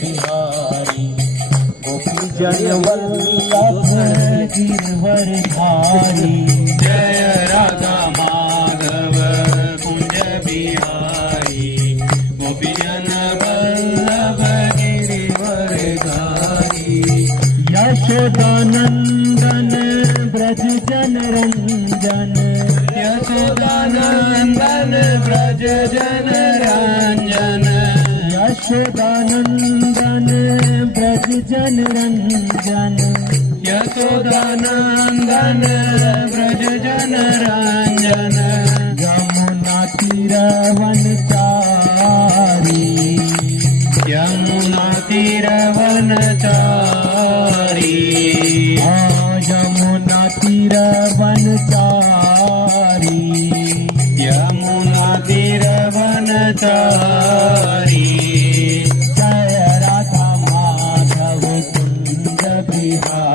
Bihari Gopi Jan Vallabh Girvardhari Jai Radha Madhav Kunj Bihari Gopi Jan Vallabh Girvardhari Yashodanandan Braj Jan Ranjan Yashodanandan Braj Jan Ranjan Yashodanandan Braj Jan Ranjan Yashodanandan Braj Jan Ranjan Yamuna तीरवनचारी Yamuna तीरवनचारी Yamuna तीरवनचारी Yamuna तीरवनचारी Jai Radha Madhav Kunj Bihari